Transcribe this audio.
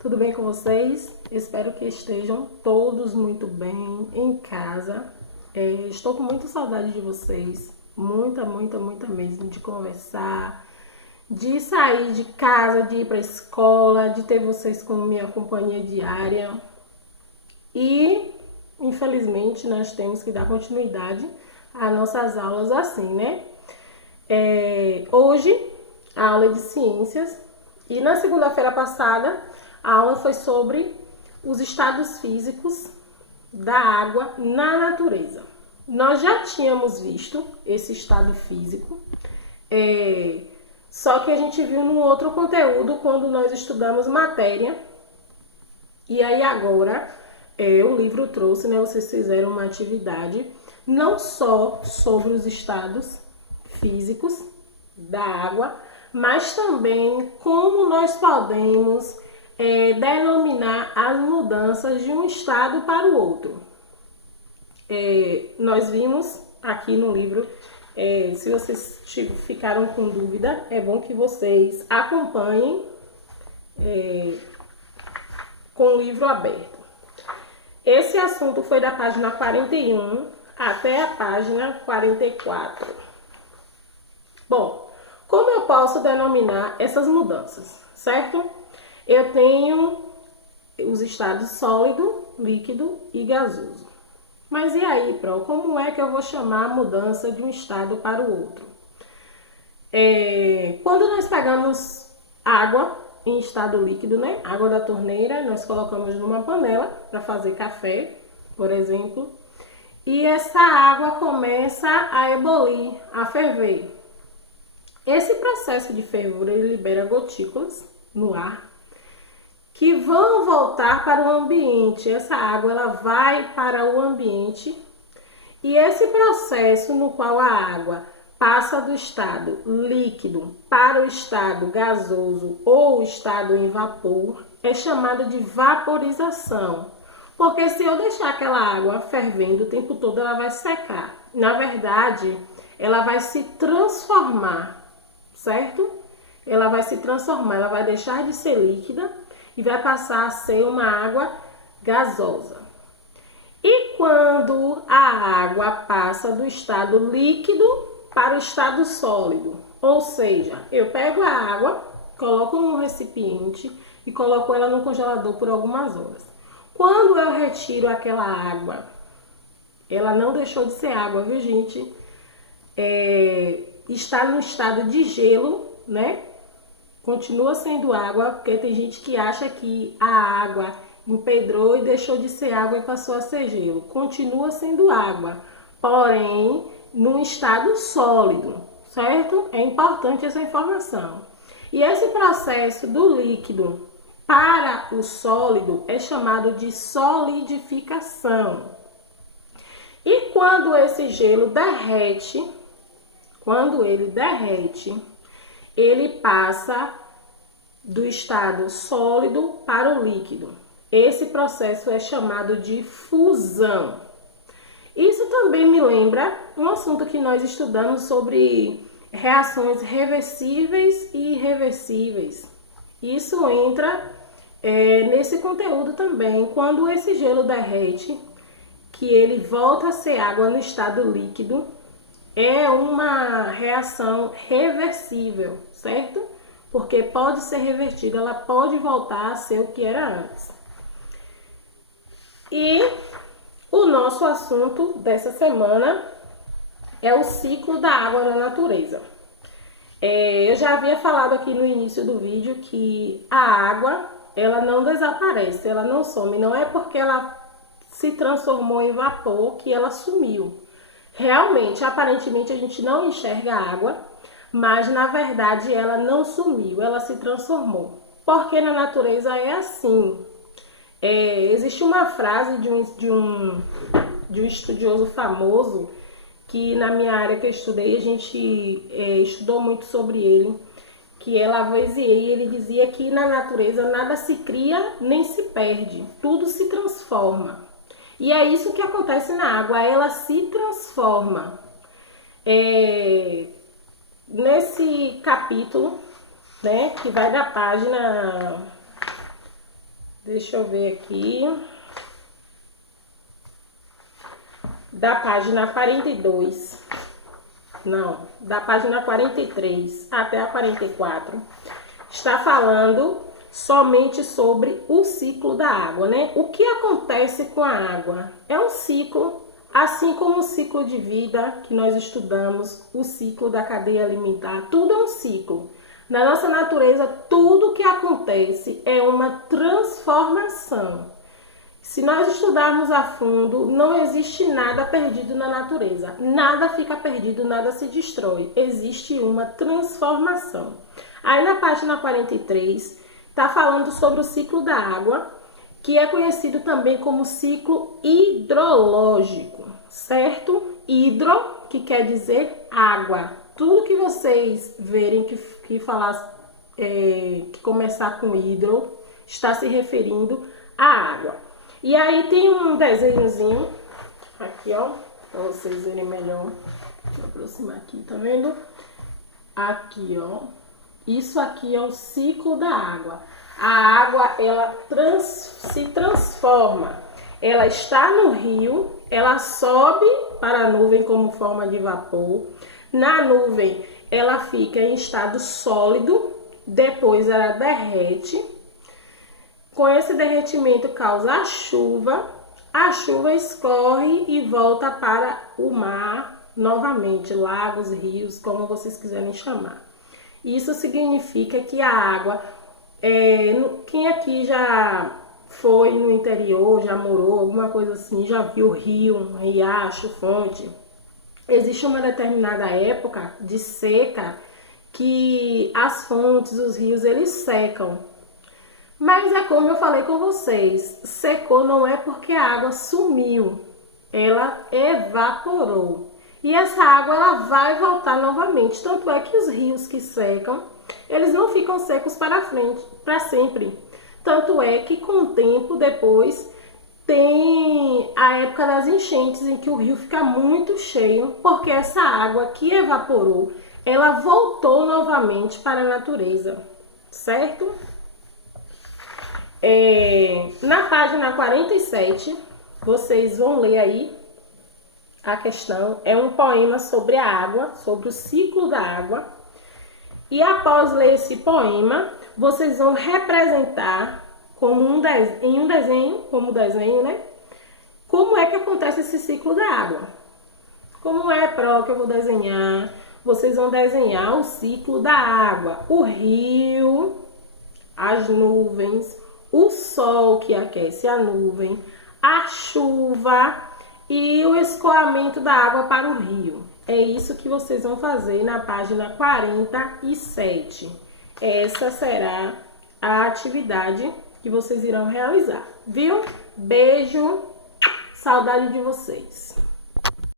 Tudo bem com vocês? Espero que estejam todos muito bem em casa. Estou com muita saudade de vocês, muita mesmo, de conversar, de sair de casa, de ir para a escola, de ter vocês como minha companhia diária. E, infelizmente, nós temos que dar continuidade às nossas aulas assim, né? Hoje, a aula é de ciências e na segunda-feira passada, a aula foi sobre os estados físicos da água na natureza. Nós já tínhamos visto esse estado físico, só que a gente viu num outro conteúdo quando nós estudamos matéria. E aí agora o livro trouxe, né? Vocês fizeram uma atividade não só sobre os estados físicos da água, mas também como nós podemos denominar as mudanças de um estado para o outro. Nós vimos aqui no livro, se vocês ficaram com dúvida, é bom que vocês acompanhem com o livro aberto. Esse assunto foi da página 41 até a página 44. Bom, como eu posso denominar essas mudanças, certo? Eu tenho os estados sólido, líquido e gasoso. Mas e aí, Pro, como é que eu vou chamar a mudança de um estado para o outro? Quando nós pegamos água em estado líquido, né? Água da torneira, nós colocamos numa panela para fazer café, por exemplo. E essa água começa a ebulir, a ferver. Esse processo de fervura ele libera gotículas no ar que vão voltar para o ambiente. Essa água ela vai para o ambiente e esse processo no qual a água passa do estado líquido para o estado gasoso ou estado em vapor é chamado de vaporização. Porque se eu deixar aquela água fervendo o tempo todo, ela vai secar. Na verdade, ela vai se transformar, certo? Ela vai se transformar, ela vai deixar de ser líquida e vai passar a ser uma água gasosa. E quando a água passa do estado líquido para o estado sólido, ou seja, eu pego a água, coloco num recipiente e coloco ela no congelador por algumas horas. Quando eu retiro aquela água, ela não deixou de ser água, viu, gente? Está no estado de gelo, né? Continua sendo água, porque tem gente que acha que a água empedrou e deixou de ser água e passou a ser gelo. Continua sendo água, porém num estado sólido, certo? É importante essa informação. E esse processo do líquido para o sólido é chamado de solidificação. E quando esse gelo derrete, ele passa do estado sólido para o líquido. Esse processo é chamado de fusão. Isso também me lembra um assunto que nós estudamos sobre reações reversíveis e irreversíveis. Isso entra nesse conteúdo também. Quando esse gelo derrete, que ele volta a ser água no estado líquido, é uma reação reversível, certo? Porque pode ser revertida, ela pode voltar a ser o que era antes. E o nosso assunto dessa semana é o ciclo da água na natureza. Eu já havia falado aqui no início do vídeo que a água, ela não desaparece, ela não some. Não é porque ela se transformou em vapor que ela sumiu. Realmente, aparentemente, a gente não enxerga a água, mas na verdade ela não sumiu, ela se transformou. Porque na natureza é assim. Existe uma frase de um estudioso famoso, que na minha área que eu estudei, a gente estudou muito sobre ele, que é Lavoisier, e ele dizia que na natureza nada se cria nem se perde, tudo se transforma. E é isso que acontece na água, ela se transforma. Nesse capítulo, né, que vai da página Deixa eu ver aqui. Da página 42. Não, da página 43 até a 44. Está falando somente sobre o ciclo da água, né? O que acontece com a água? É um ciclo, assim como o ciclo de vida que nós estudamos, o ciclo da cadeia alimentar, tudo é um ciclo. Na nossa natureza, tudo que acontece é uma transformação. Se nós estudarmos a fundo, não existe nada perdido na natureza. Nada fica perdido, nada se destrói. Existe uma transformação. Aí na página 43, está falando sobre o ciclo da água, que é conhecido também como ciclo hidrológico, certo? Hidro, que quer dizer água. Tudo que vocês verem que começar com hidro, está se referindo à água. E aí tem um desenhozinho aqui, ó, para vocês verem melhor. Vou aproximar aqui, tá vendo? Aqui, ó. Isso aqui é o ciclo da água. A água, ela se transforma. Ela está no rio, ela sobe para a nuvem como forma de vapor. Na nuvem, ela fica em estado sólido, depois ela derrete. Com esse derretimento causa a chuva escorre e volta para o mar novamente, lagos, rios, como vocês quiserem chamar. Isso significa que a água, quem aqui já foi no interior, já morou, alguma coisa assim, já viu rio, um riacho, fonte, existe uma determinada época de seca que as fontes, os rios, eles secam. Mas é como eu falei com vocês, secou não é porque a água sumiu, ela evaporou. E essa água ela vai voltar novamente. Tanto é que os rios que secam, eles não ficam secos para sempre. Tanto é que com o tempo depois tem a época das enchentes em que o rio fica muito cheio, porque essa água que evaporou, ela voltou novamente para a natureza, certo? Na página 47, vocês vão ler aí a questão. É um poema sobre a água, sobre o ciclo da água. E após ler esse poema, vocês vão representar como em um desenho, né? Como é que acontece esse ciclo da água? Como é, Pro, que eu vou desenhar? Vocês vão desenhar o ciclo da água, o rio, as nuvens, o sol que aquece a nuvem, a chuva e o escoamento da água para o rio. É isso que vocês vão fazer na página 47. Essa será a atividade que vocês irão realizar, viu? Beijo, saudade de vocês.